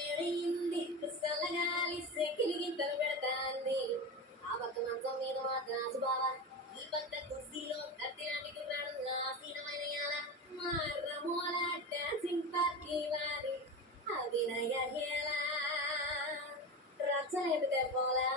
వేడయింది చల్లగాలి సెకిలి గింతలు పెడతాంది ఆ పక్క మంచం మీద మా రాజు బావ ఈ పక్క కుర్చీలో కత్తిలాంటి కుర్రాడు ఆసీనమైన యాల మా రమోల డాన్సింగ్ పార్టీ వారి అభినయ హేళ రచ్చలేదు తెప్పోలా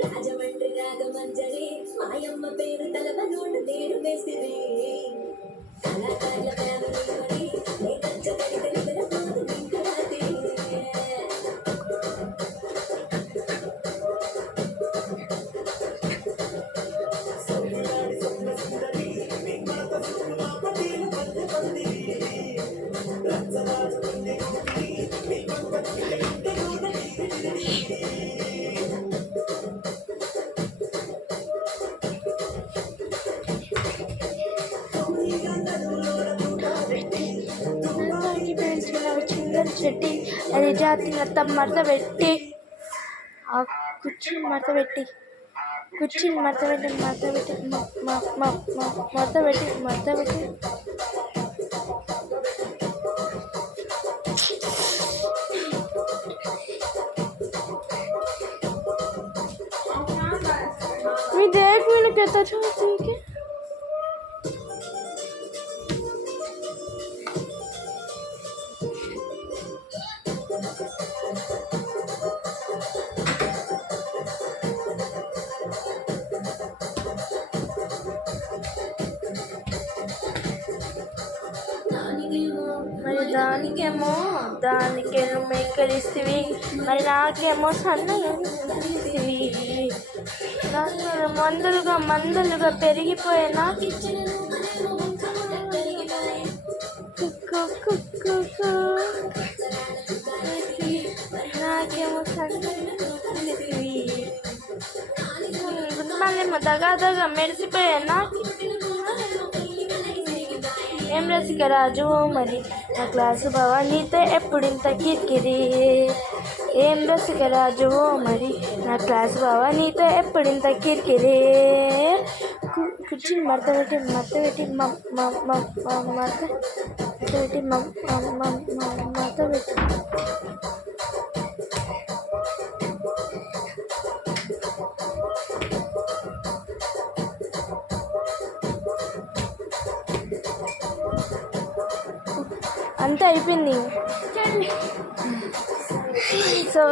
రాజమండ్రి రాగమంజరి మాయమ్మ పేరు తలవ నోటు నేను వేసిరి కళాకారుల ఫ్యామిలీ మరి ఏ కచ్చగడి తెలిసిన పోదు నింకరాతి చెట్టి అది జాతి మొత్తం మడత పెట్టి ఆ కుర్చీని మడత పెట్టి देख मैंने कहता था ठीक है మరి దానికేమో మేకలిస్తివి మరి నాకేమో సన్నగిస్తివి మందులుగా పెరిగిపోయే నాకేమో సన్నగిస్తివి మళ్ళేమో దగా మెరిసిపోయా నాకు ఏం రసికరాజు మరి నా క్లాసు బావ నీతో ఎప్పుడింత కిరికిరి ఏం రసికరాజు మరి నా క్లాసు బావ నీతో ఎప్పుడింత కిరికిరి కుర్చీని మడత పెట్టి అంతా అయిపోయింది సో